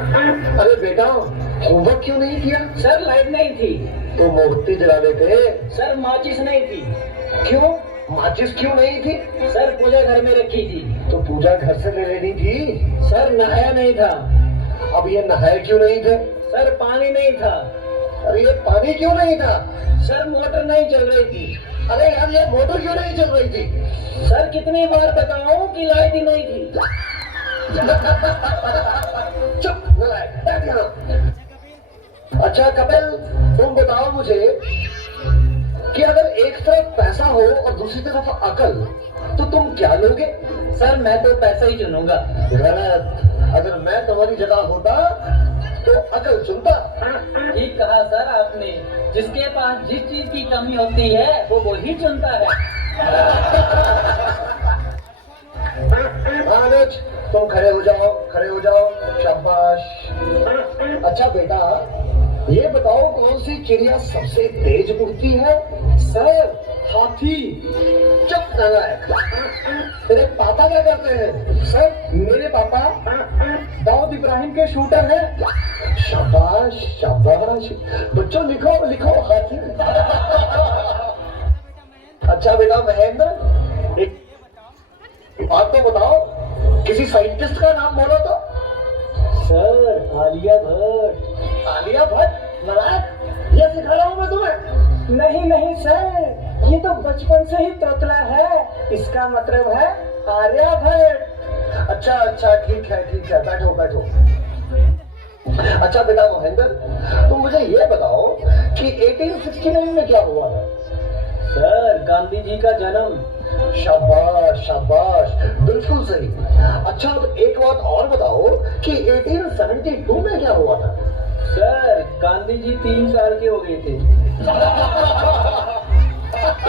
अरे बेटा, होमवर्क क्यों नहीं किया? सर लाइट नहीं थी। तो मोमबत्ती जला देते। सर माचिस नहीं थी। क्यों? माचिस क्यों नहीं थी? सर पूजा घर में रखी थी। तो पूजा घर से ले लेनी थी। सर नहाया नहीं था। अब ये नहाए क्यों नहीं थे? सर पानी नहीं था। अरे ये पानी क्यों नहीं था? सर मोटर नहीं चल रही थी। अरे यार, ये मोटर क्यों नहीं चल रही थी? सर कितनी बार बताऊं कि लाइट ही नहीं थी। चुप, नालायक, बैठ यहाँ। अच्छा कपिल, तुम बताओ मुझे कि अगर एक तरफ पैसा हो और दूसरी तरफ अकल, तो तुम क्या लोगे? सर मैं तो पैसा ही चुनूंगा। गलत। अगर मैं तुम्हारी जगह होता तो अकल चुनता। ठीक कहा सर आपने। जिसके पास जिस चीज की कमी होती है वो वही चुनता है। अनुज, तुम खड़े हो जाओ, खड़े हो जाओ। शाबाश। अच्छा बेटा, ये बताओ कौन सी चिड़िया सबसे तेज उड़ती है? सर हाथी। चुप नालायक। तेरे पापा क्या करते हैं? सर मेरे पापा दाऊद इब्राहिम के शूटर हैं। शाबाश शाबाश। बच्चों लिखो लिखो, हाथी। अच्छा बेटा महेंद्र, एक बात तो बताओ, किसी साइंटिस्ट का नाम बोलो तो। सर आलिया भट्ट। आलिया भट्ट? नालायक, ये सिखा रहा हूं मैं तुम्हें। नहीं नहीं सर, ये तो बचपन से ही तोतला है। इसका मतलब है आर्यभट्ट। अच्छा अच्छा, ठीक है ठीक है, बैठो बैठो। अच्छा बेटा महेंद्र, तुम मुझे ये बताओ कि 1869 में क्या हुआ था? सर गांधी जी का जन्म। शाबाश शाबाश, बिल्कुल सही। अच्छा अब एक बात और बताओ कि 1872 में क्या हुआ था? सर गांधी जी 3 साल के हो गए थे।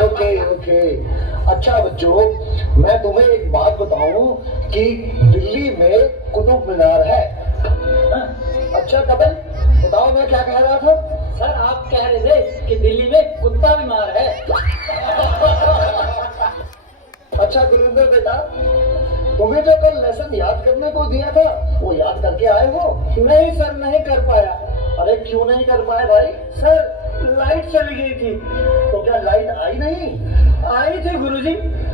Okay okay. अच्छा बच्चों, मैं तुम्हें एक बात बताऊं कि दिल्ली में कुतुब मीनार है। अच्छा कपिल, बताओ मैं क्या कह रहा था? सर आप कह रहे थे कि दिल्ली में कुत्ता बीमार है। अच्छा गुरिंदर बेटा, तुम्हें जो कल लेसन याद करने को दिया था, वो याद करके आए हो? नहीं सर, नहीं कर पाया। अरे क्यों नहीं कर पाए भाई? सर लाइट चली गई थी। तो क्या लाइट आई नहीं? आई थी गुरुजी।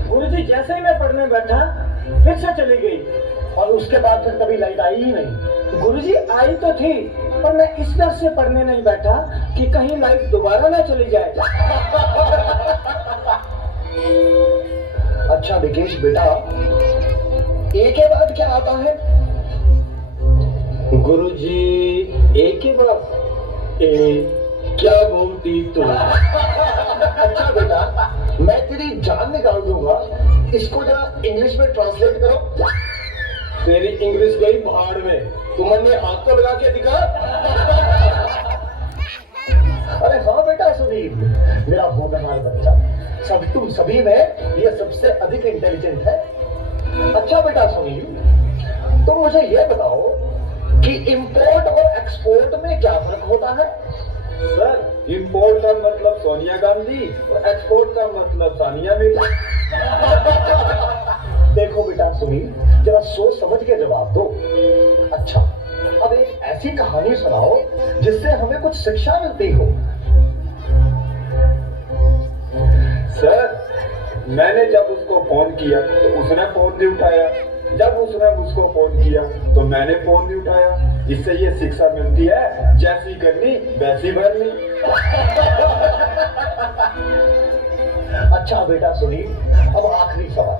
गुरुजी जैसे ही मैं पढ़ने बैठा फिर से चली गई। और उसके बाद फिर कभी लाइट आई ही नहीं? गुरुजी आई तो थी, पर मैं इस डर से पढ़ने नहीं बैठा कि कहीं लाइट दोबारा ना चली जाए। अच्छा विकेश बेटा, ए के बाद क्या आता है? गुरुजी ए के बाद ए क्या बोलती तो। अच्छा बेटा, मैं तेरी जान निकाल दूंगा, इसको जरा इंग्लिश में ट्रांसलेट करो। तेरी इंग्लिश गई भाड़ में, तुमने हाथ तो लगा के दिखा। अरे हाँ बेटा सुनील, मेरा होनहार बच्चा, तुम सभी में ये सबसे अधिक इंटेलिजेंट है। अच्छा बेटा सुनील, तुम मुझे ये बताओ कि इंपोर्ट और एक्सपोर्ट में क्या फर्क होता है? सर इंपोर्ट का मतलब सोनिया गांधी और एक्सपोर्ट का मतलब सानिया मिर्जा। देखो बेटा सुनील, जरा सोच समझ के जवाब दो। अच्छा, अब एक ऐसी कहानी सुनाओ जिससे हमें कुछ शिक्षा मिलती हो। सर मैंने जब उसको फोन किया तो उसने फोन नहीं उठाया, जब उसने मुझको फोन किया तो मैंने फोन नहीं उठाया। इससे ये शिक्षा मिलती है, जैसी करनी वैसी भरनी। अच्छा बेटा सुनील, अब आखिरी सवाल,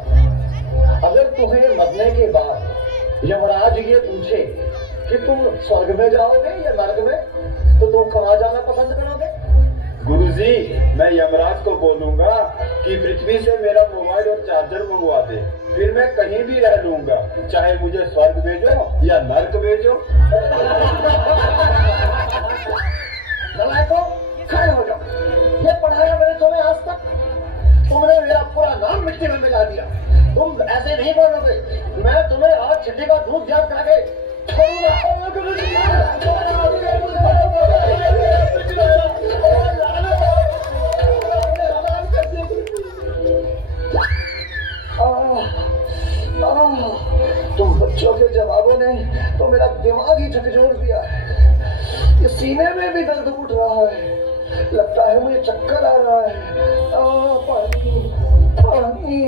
अगर तुम्हें मरने के बाद यमराज ये पूछे कि तुम स्वर्ग में जाओगे या नरक में, तो तुम कहाँ जाना पसंद करोगे? गुरुजी मैं यमराज को बोलूंगा कि पृथ्वी से मेरा मोबाइल और चार्जर मंगवा दे, फिर मैं कहीं भी रह लूंगा, चाहे मुझे स्वर्ग भेजो या नर्क भेजो। नलायकों, खड़े हो जाओ। ये पढ़ाया मैंने तुम्हें आज तक, तुमने मेरा पूरा नाम मिट्टी में मिला दिया। तुम ऐसे नहीं बोलोगे, मैं तुम्हें आज छठी का दूध याद करके बच्चों के जवाबों ने तो मेरा दिमाग ही झकझोर दिया है। ये सीने में भी दर्द उठ रहा है, लगता है मुझे चक्कर आ रहा है। पानी पानी।